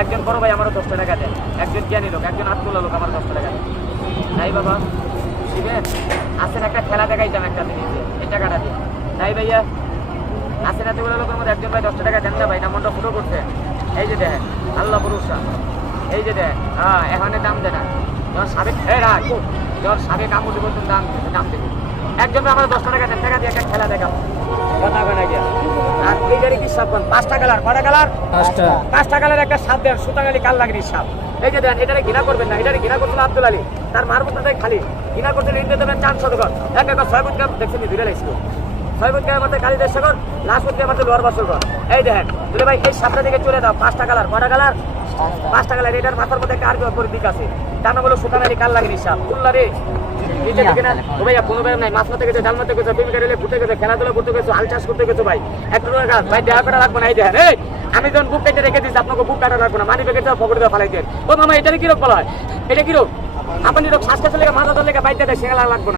একজন বড় ভাই আমারও 10 টাকা দেন, একজন জ্ঞানী লোক, একজন আত্মুল্লা লোক আমার 10 টাকা দেন। তাই বাবা শিবেন আসেন একটা খেলা দেখাইতাম একটা জিনিস এই টাকাটা দিয়ে। তাই ভাইয়া আসেন এতগুলো লোকের মধ্যে একজন ভাই 10 টাকা দেন না ভাই, না মনটা ফুটো করছে। এই যে দেখেন আল্লাহ ভরসা, এই যে দেখেন হ্যাঁ এখন দাম দেয় না, যখন সাবেক যখন সাবেক আমুদি বলতেন দাম দেবে। একজন ভাই আমার 10 টাকা দেন, টাকা দিয়ে একটা খেলা দেখাবো কথা হবে না গিয়া। আর এই গাড়ি কি সাপ 5টা কালার, কটা কালার? 5টা কালার একটা সাপ দেন, সুতাগালি কাল লাগেনি সাপ। এই যে দেন এটারে ঘৃণা করবেন না, এটারে ঘৃণা করছিল আব্দুল আলী, তার মার মধ্যে খালি ঘৃণা করতে ইন্ডিয়া দেবেন 400 টাকা। এক 6 ফুট গ্রাম দেখছেন ধরে লাগছিল, 6 ফুট গ্রামের মধ্যে কালী 150 টাকা, লাস্ট ফুট গ্রামের মধ্যে লোয়ার 500 টাকা। এই দেখেন দুলে ভাই এই সাপটা দিকে চলে দাও। 5টা কালার, কটা কালার? 5টা কালার। এটার মাথার মধ্যে একটা আরবি অপর দিক আছে, ডানা বলো সুতাগালি কাল লাগেনি সাপ। উল্লা রে নিচে দিকে না ও ভাইয়া কোনো ভাই নাই, মাছ মারতে গেছে, ডাল মারতে গেছে, প্রেমিকা রেলে ঘুরতে গেছে, খেলাধুলা করতে গেছে, হাল চাষ করতে গেছে ভাই। একটু ভাই দেখা করা রাখবো না। এই দেখেন এই আমি যখন বুক কেটে রেখে দিচ্ছি আপনাকে বুক কাটা রাখবো না, মানি প্যাকেট পকেটে দেওয়া ফালাই দেন। ও মামা এটারে কিরকম বলা হয়? এটা কিরকম আপনি শ্বাস কাছে লেগে মাথা ধরলে বাইতে দেয়, সেগুলা লাগবো না।